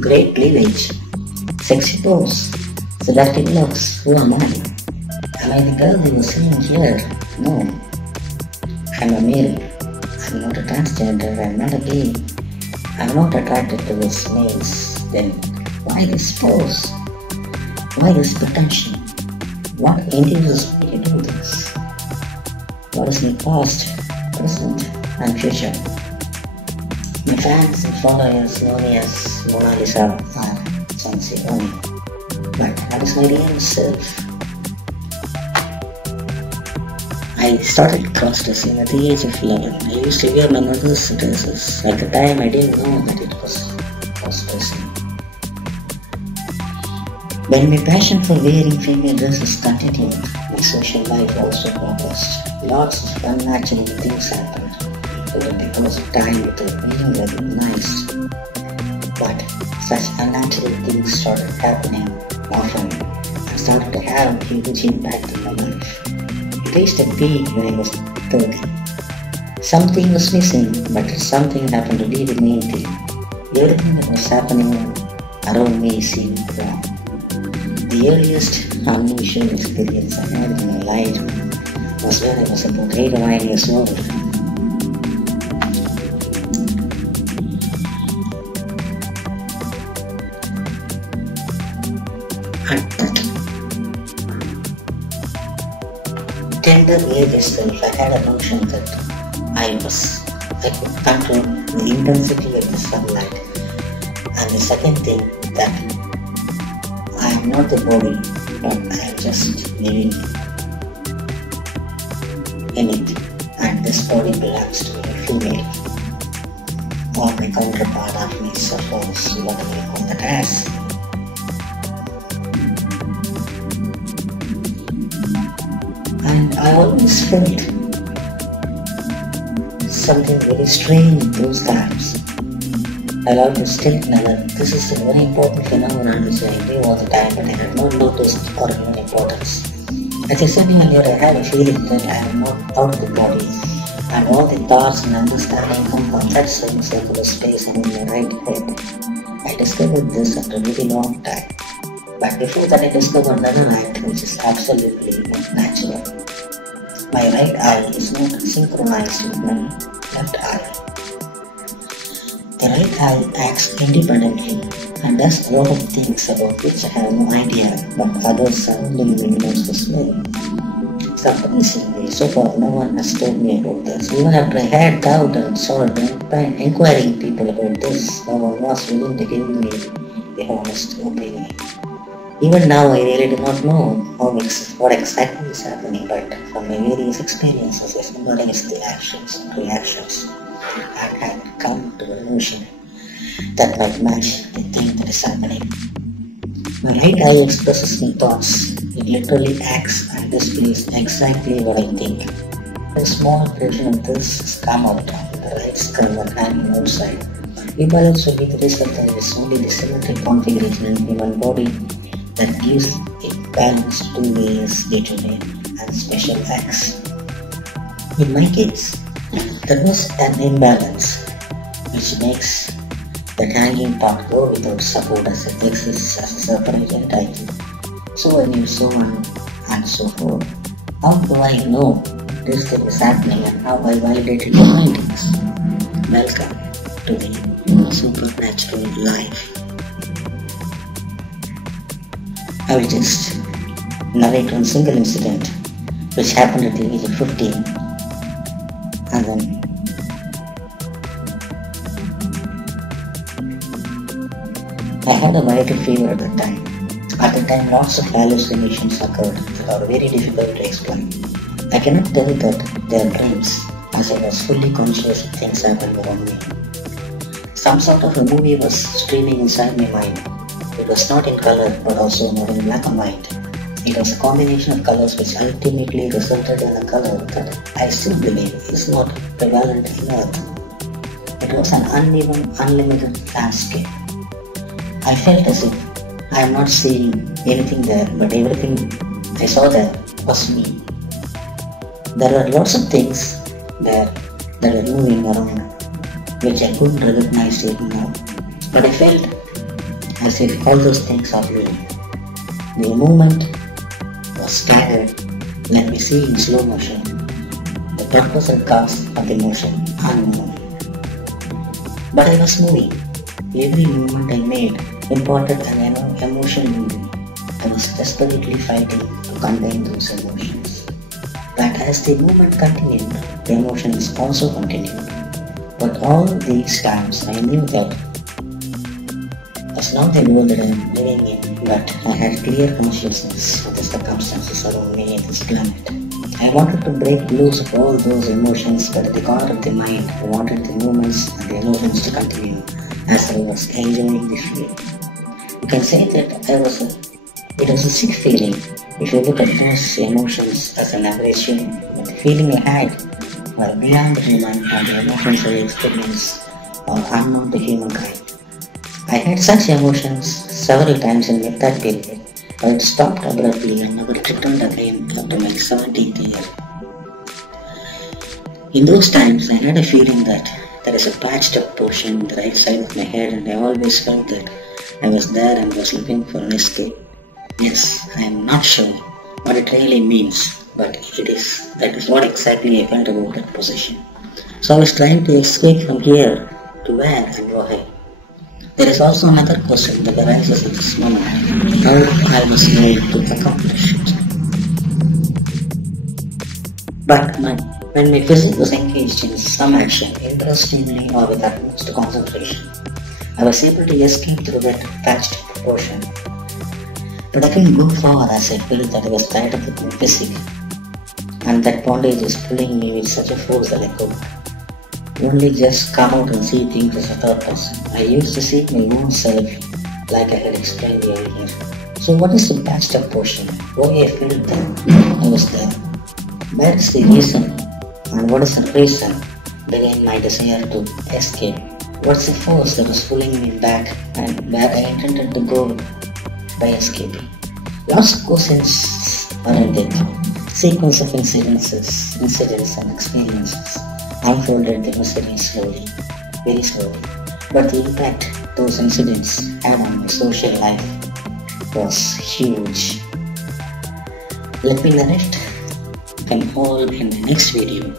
great cleavage, sexy pose, seductive looks. Who am I? Am I the girl you were seeing here? No. I'm a male. I'm not a transgender. I'm not a gay. I'm not attracted towards males. Then why this pose? Why this pretension? What induces me to do this? What is my past, present, and future? My fans and followers know me as Mona Lisa or Chansi Oni. But that is my real self. I started cross-dressing at the age of 11. I used to wear my mother's dresses. At the time, I didn't know that it was cross-dressing. When my passion for wearing female dresses continued, my social life also progressed. Lots of unnatural things happened, even because of time without being recognized. But such unnatural things started happening often and started to have a huge impact in my life. It reached a peak when I was 30. Something was missing, but something happened to be the main thing. Everything that was happening around me seemed wrong. The earliest unusual experience I had in my life was when I was about 8 or 9 years old. At that tender age itself, I had a notion that I could control the intensity of the sunlight, and the second thing that I am not the body, but I am just living in it, and this body belongs to a female, or my counterpart of me suffers whatever you call that as. And I always felt something very strange in those times. I'll always think that this is a very important phenomenon which I knew all the time, but I had not noticed or given importance. As I said earlier, I have a feeling that I am not out of the body, and all the thoughts and understanding come from that semicircular space in my right head. I discovered this after a very long time. But before that, I discovered another act which is absolutely not natural. My right eye is not synchronized with my left eye. The right eye acts independently and does a lot of things about which I have no idea, but others surrounding me knows this well. Surprisingly, so far no one has told me about this. Even after I had doubt and started inquiring people about this, no one was willing to give me a honest opinion. Even now, I really do not know what exactly is happening, but from my various experiences, I symbolize the actions and reactions, I had come to a notion that might match the thing that is happening. My right eye expresses my thoughts. It literally acts and displays exactly what I think. A small version of this has come out with the right skull and hanging outside. Imbalance will be the result of this only the symmetric configuration in human body that gives it balance to various day-to-day and special acts. In my case, there was an imbalance which makes that hanging part go without support as it exists as a separate entity. So when you so on and so forth, how do I know this thing is happening and how I validated the findings? Welcome to the supernatural life. I will just narrate one single incident which happened at the age of 15, and then I had a viral fever at that time. At the time, lots of hallucinations occurred that are very difficult to explain. I cannot tell that they are dreams, as I was fully conscious of things happening around me. Some sort of a movie was streaming inside my mind. It was not in color, but also not in black and white. It was a combination of colors which ultimately resulted in a color that I still believe is not prevalent in Earth. It was an uneven, unlimited landscape. I felt as if I am not seeing anything there, but everything I saw there was me. There were lots of things there that were moving around, which I couldn't recognize even now. But I felt as if all those things are real. The movement was staggered, let me see in slow motion. The purpose and cause of the motion unknown. But I was moving. Every movement I made imparted an emotion in me. I was desperately fighting to contain those emotions. But as the movement continued, the emotions also continued. But all these times I knew that it's not the world that I am living in, but I had clear consciousness of the circumstances around me in this planet. I wanted to break loose of all those emotions, but at the corner of the mind, I wanted the movements and the emotions to continue as I was enjoying the feeling. You can say that it was a sick feeling if you look at those emotions as an aberration, but the feeling I had were beyond the human and the emotions I experienced are unknown to humankind. I had such emotions several times in that period, but it stopped abruptly and never returned again after my 17th year. In those times, I had a feeling that there is a patched up portion on the right side of my head, and I always felt that I was there and was looking for an escape. Yes, I am not sure what it really means, but that is what exactly I felt about that position. So I was trying to escape from here to where and why. There is also another question that arises at this moment: how I was made to accomplish it. But when my physique was engaged in some action, interestingly or with utmost concentration, I was able to escape through that patched proportion. But I couldn't go far as I felt that I was tied up with my physique, and that bondage was pulling me with such a force that I could only just come out and see things as a third person. I used to see my own self, like I had explained earlier. So what is the patched up portion? Why I felt that I was there? Where is the reason? And what is the reason behind my desire to escape? What's the force that was pulling me back and where I intended to go by escaping? Lots of questions are in it. Sequence of incidents and experiences unfolded the mystery very slowly. But the impact those incidents had on my social life was huge. Let me narrate. You can all in the next video.